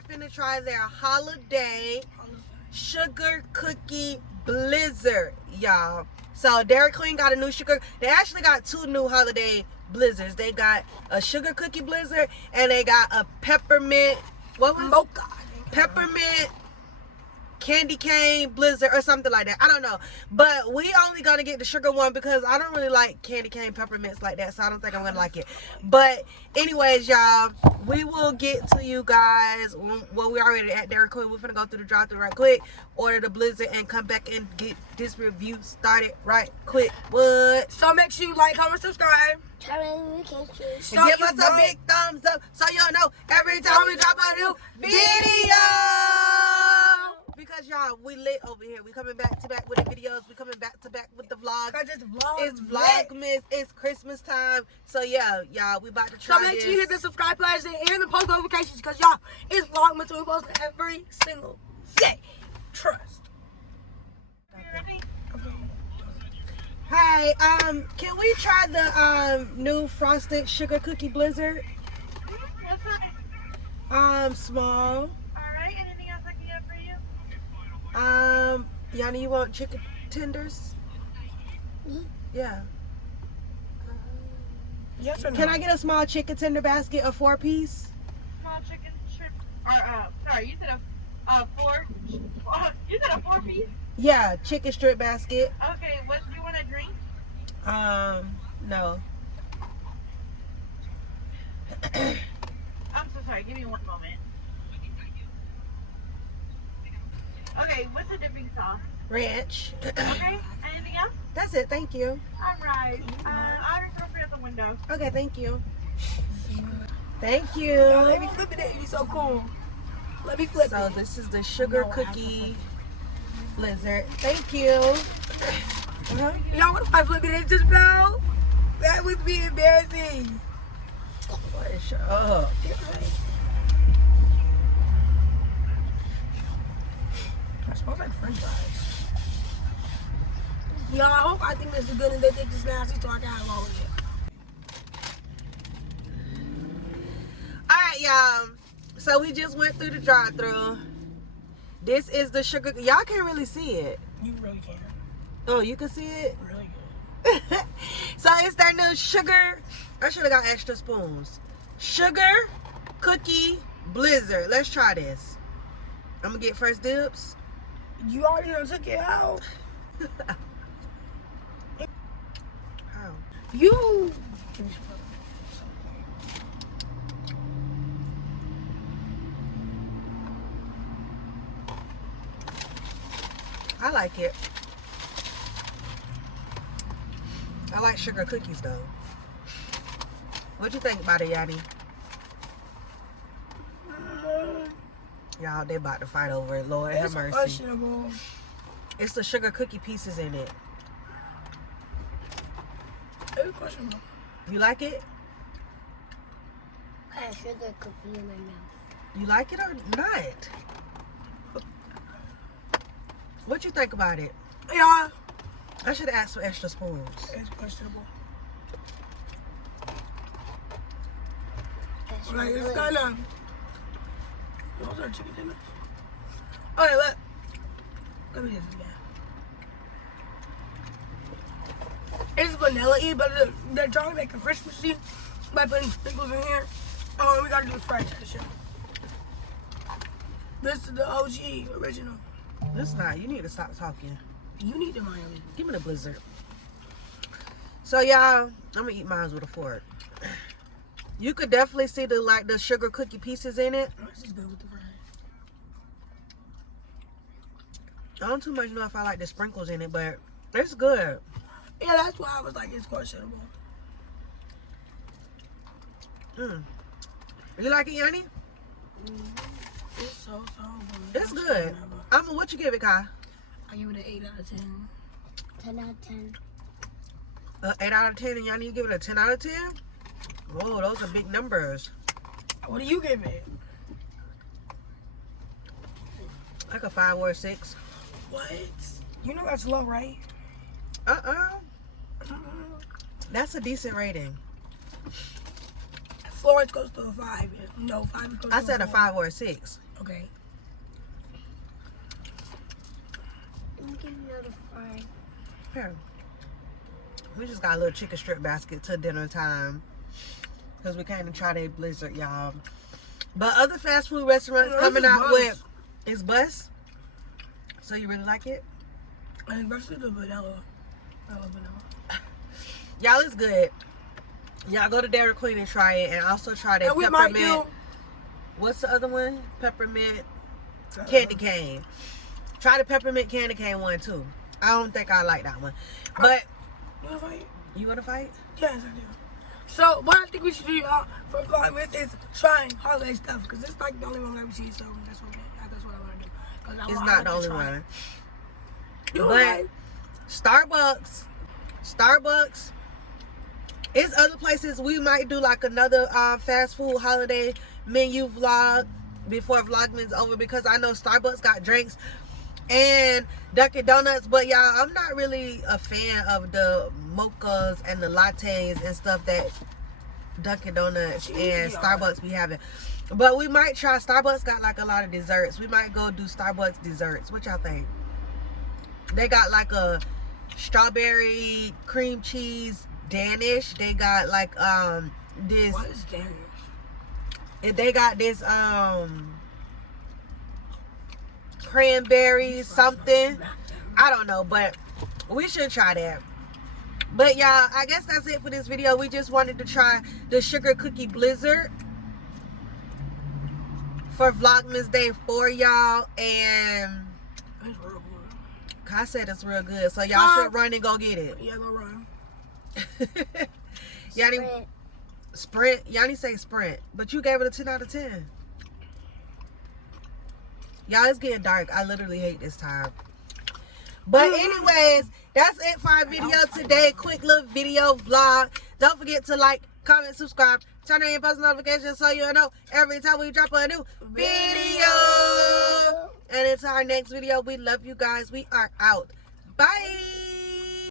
are finna try their holiday sugar cookie blizzard, y'all. So Dairy Queen got a new sugar. They actually got 2 new holiday blizzards. They got a sugar cookie blizzard and they got a peppermint. What was mocha? Peppermint candy cane blizzard or something like that. I don't know, but we only gonna get the sugar one because I don't really like candy cane peppermints like that, so I don't think I'm gonna like it. But anyways, y'all, we will get to you guys when we're already at Dairy Queen. We're gonna go through the drive-thru right quick, order the blizzard, and come back and get this review started right quick. What? So make sure you like, comment, subscribe. And give us a big thumbs up so y'all know every time we drop a new video. Because y'all, we lit over here. We coming back to back with the videos. We coming back to back with the vlogs. It's Vlogmas. It's Christmas time. So yeah, y'all, we about to try this. So make sure you hit the subscribe button and the post notifications because y'all, it's Vlogmas. So we post every single day. Trust. Hi, can we try the new frosted sugar cookie blizzard? What size? Small. Alright, anything else I can get for you? Yanni, you want chicken tenders? Yeah. Yes or no? Can I get a small chicken tender basket, a 4-piece? Small chicken strip. Or, sorry, you said a 4? You said a 4-piece? Yeah, chicken strip basket. Okay, what do you want to drink? No. I'm so sorry, give me one moment. Okay, what's the dipping sauce? Ranch. Okay, anything else? That's it, thank you. Alright, I'll just open at the window. Okay, thank you. Thank you. Y'all, let me flip it. It'd be so cool. Let me flip So it. this is the sugar cookie blizzard. Thank you. Y'all, what if I flip it and just fell? That would be embarrassing. Shut up. That smells like french fries. Y'all, I think this is good and they think this nasty so I can have all of it. Alright, y'all. So we just went through the drive-thru. This is the sugar. Y'all can't really see it. You really can. Oh, you can see it? Really good. So it's their new sugar. I should have got extra spoons. Sugar cookie blizzard. Let's try this. I'm gonna get first dibs. You already done took it out. How? You. I like it. I like sugar cookies though. What you think about it, Yanni? Y'all, they about to fight over it. Lord have mercy. Questionable. It's the sugar cookie pieces in it. It's questionable. You like it? I have sugar cookie in my mouth. You like it or not? What you think about it? Yeah. I should have asked for extra spoons. It's questionable. That's Like, it's really kind of. Those are chicken tenders. Okay, let me do this again. It's vanilla-y, but they're trying to make a Christmassy by putting sprinkles in here. Oh, and we gotta do the fried chicken. This is the OG original. It's not. You need to stop talking. You need the Miami. Give me the blizzard. So y'all, I'm gonna eat mine with a fork. You could definitely see the sugar cookie pieces in it. This is good with the fries. I don't too much know if I like the sprinkles in it, but it's good. Yeah, that's why I was like, it's questionable. You like it, Yanni? It's so good. It's good. What you give it, Kai? I give it an 8 out of 10. 10 out of 10. 8 out of 10, and Yanni, you give it a 10 out of 10? Whoa, those are big numbers. What do you give it? Like a 5 or a 6. What? You know that's low, right? That's a decent rating. Florence goes to a 5. No, 5 goes to I said a a 4. 5 or a 6. Okay. Let me get another fry. Here. We just got a little chicken strip basket till dinner time. Because we came to try their blizzard, y'all. But other fast food restaurants coming out with is Bus. So you really like it? And especially the vanilla. I love vanilla. Y'all, it's good. Y'all go to Dairy Queen and try it. And also try their peppermint. What's the other one? Peppermint candy cane. Try the peppermint candy cane one too. I don't think I like that one. But you wanna fight? You wanna fight? Yes, I do. So what I think we should do, y'all, for Vlogmas is trying holiday stuff, because it's like the only one that we see. So that's what I want to do. It's not the only one. But But Starbucks. It's other places we might do like another fast food holiday menu vlog before Vlogmas is over, because I know Starbucks got drinks and Dunkin' Donuts, but y'all, I'm not really a fan of the mochas and the lattes and stuff that Dunkin' Donuts and Starbucks be having. But we might try. Starbucks got like a lot of desserts. We might go do Starbucks desserts. What y'all think? They got like a strawberry cream cheese Danish. They got like this. What is Danish? They got this cranberry something. I don't know, but we should try that. But y'all, I guess that's it for this video. We just wanted to try the sugar cookie blizzard for Vlogmas Day 4, y'all. And It's real good. I said it's real good, so y'all should run and go get it. Yeah, go run. Yanni, Sprint. Yanni say Sprint, but you gave it a 10 out of 10. Y'all, it's getting dark. I literally hate this time. But anyways, that's it for our video today. Quick little video vlog. Don't forget to like, comment, subscribe, turn on your post notifications so you'll know every time we drop a new video. And until our next video, we love you guys. We are out. Bye.